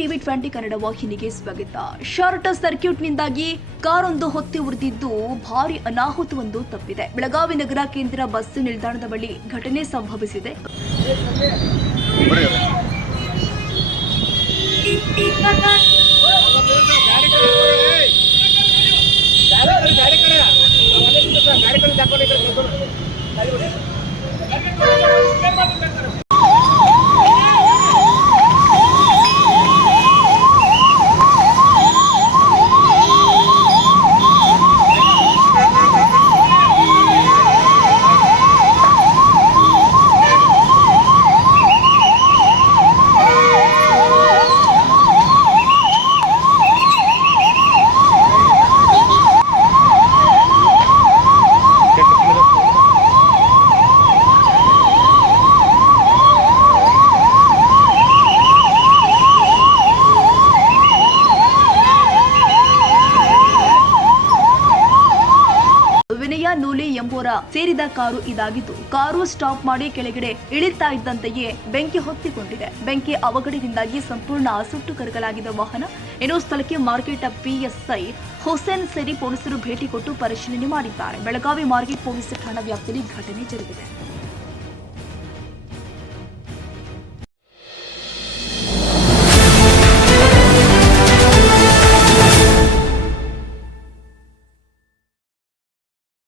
TV 20 Kannada ವಾಹಿನಿಗೆ ಸ್ವಾಗತ. Short ಸರ್ಕ್ಯೂಟ್ನಿಂದಾಗಿ ಕಾರೊಂದು ಹೊತ್ತಿ ಉರಿದಿದ್ದು ಭಾರಿ ಅನಾಹುತವೊಂದು ತಪ್ಪಿದೆ. ಬೆಳಗಾವಿ ನಗರ ಕೇಂದ್ರ ಬಸ್ ನಿಲ್ದಾಣದ ಬಳಿ ಘಟನೆ ಸಂಭವಿಸಿದೆ. ನೂಲಿ ಎಂಬುವರ ಸೇರಿದ ಕಾರು ಇದಾಗಿದ್ದು, ಕಾರು ಸ್ಟಾಪ್ ಮಾಡಿ ಕೆಳಗಡೆ ಇಳಿತಾ ಇದ್ದಂತೆಯೇ ಬೆಂಕಿ ಹೊತ್ತಿಕೊಂಡಿದೆ. ಬೆಂಕಿ ಅವಘಡದಿಂದಾಗಿ ಸಂಪೂರ್ಣ ಸುಟ್ಟು ಕರಕಲಾಗಿದ್ದ ವಾಹನ. ಇನ್ನು ಸ್ಥಳಕ್ಕೆ ಮಾರ್ಕೆಟ್ ಪಿಎಸ್ಐ ಹುಸೇನ್ ಸೇರಿ ಪೊಲೀಸರು ಭೇಟಿ ಕೊಟ್ಟು ಪರಿಶೀಲನೆ ಮಾಡಿದ್ದಾರೆ. ಬೆಳಗಾವಿ ಮಾರ್ಕೆಟ್ ಪೊಲೀಸ್ ಠಾಣಾ ವ್ಯಾಪ್ತಿಯಲ್ಲಿ ಘಟನೆ ಜರುಗಿದೆ.